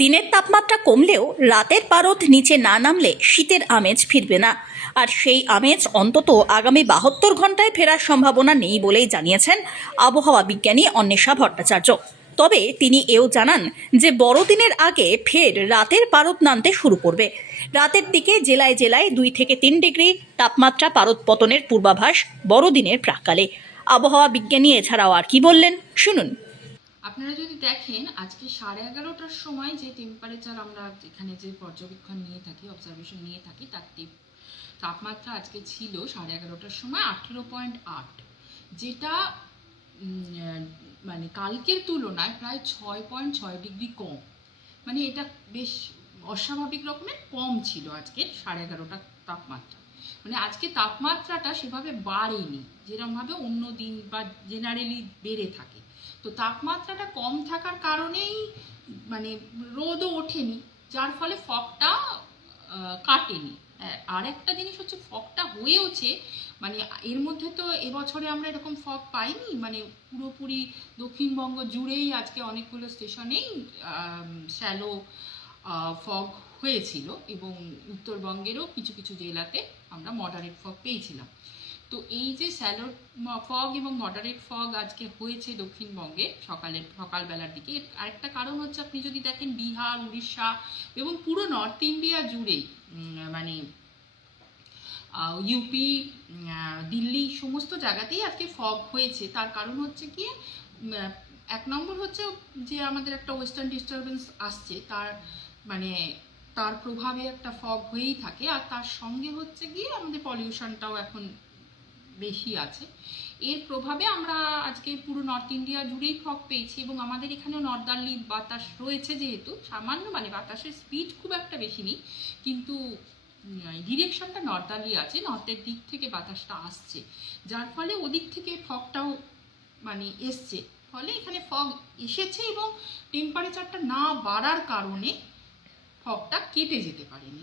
দিনের তাপমাত্রা কমলেও রাতের পারদ নিচে না নামলে শীতের আমেজ ফিরবে না। আর সেই আমেজ অন্তত আগামী 72 ঘন্টায় ফেরার সম্ভাবনা নেই বলেই জানিয়েছেন আবহাওয়া বিজ্ঞানী অন্বেষা ভট্টাচার্য। তবে তিনি এও জানান যে বড়দিনের আগে ফের রাতের পারদ নামতে শুরু করবে। রাতের দিকে জেলায় জেলায় 2 থেকে 3 ডিগ্রি তাপমাত্রা পারদ পতনের পূর্বাভাস বড়দিনের প্রাক্কালে। আবহাওয়া বিজ্ঞানী এছাড়াও আর কি বললেন শুনুন। আপনারা যদি দেখেন আজকে 11:30টার সময় যে টেম্পারেচার আমরা এখানে যে পর্যবেক্ষণ নিয়ে থাকি, অবজারভেশন নিয়ে থাকি, তার তাপমাত্রা আজকে ছিল 11:30টার সময় 18.8, যেটা মানে কালকের তুলনায় প্রায় 6.6 ডিগ্রি কম। মানে এটা বেশ অস্বাভাবিক রকমের কম ছিল আজকে 11:30টার তাপমাত্রা। মানে আজকে তাপমাত্রাটা সেভাবে বাড়েনি যেরকমভাবে অন্য দিন বা জেনারেলি বেড়ে থাকে। তো তাপমাত্রাটা কম থাকার কারণেই মানে রোদও ওঠেনি, যার ফলে ফগটা কাটেনি। আর একটা জিনিস হচ্ছে ফগটা হয়েওছে, মানে এর মধ্যে তো এবছরে আমরা এরকম ফগ পাইনি। মানে পুরোপুরি দক্ষিণবঙ্গ জুড়েই আজকে অনেকগুলো স্টেশনেই শ্যালো ফগ হয়েছিল এবং উত্তরবঙ্গেরও কিছু কিছু জেলাতে আমরা মডারেট ফগ পেয়েছিলাম। তো এই যে শ্যালো ফগ এবং মডারেট ফগ আজকে হয়েছে দক্ষিণবঙ্গে সকালবেলার দিকে, এর আরেকটা কারণ হচ্ছে আপনি যদি দেখেন বিহার, উড়িষ্যা এবং পুরো নর্থ ইন্ডিয়া জুড়েই, মানে ইউপি, দিল্লি সমস্ত জায়গাতেই আজকে ফগ হয়েছে। তার কারণ হচ্ছে কি, এক নম্বর হচ্ছে যে আমাদের একটা ওয়েস্টার্ন ডিস্টারবেন্স আসছে, তার প্রভাবে একটা ফগ হয়েই থাকে। আর তার সঙ্গে হচ্ছে গিয়ে আমাদের পলিউশনটাও এখন বেশি আছে। এর প্রভাবে আমরা আজকে পুরো নর্থ ইন্ডিয়া জুড়েই ফগ পেয়েছি এবং আমাদের এখানেও নর্দার্লি বাতাস রয়েছে, যেহেতু সামান্য মানে বাতাসের স্পিড খুব একটা বেশি নেই, কিন্তু ডিরেকশনটা নর্দার্লি আছে, নর্থের দিক থেকে বাতাসটা আসছে, যার ফলে ওদিক থেকে ফগটাও মানে এসছে। ফলে এখানে ফগ এসেছে এবং টেম্পারেচারটা না বাড়ার কারণে ফগটা কেটে যেতে পারেনি।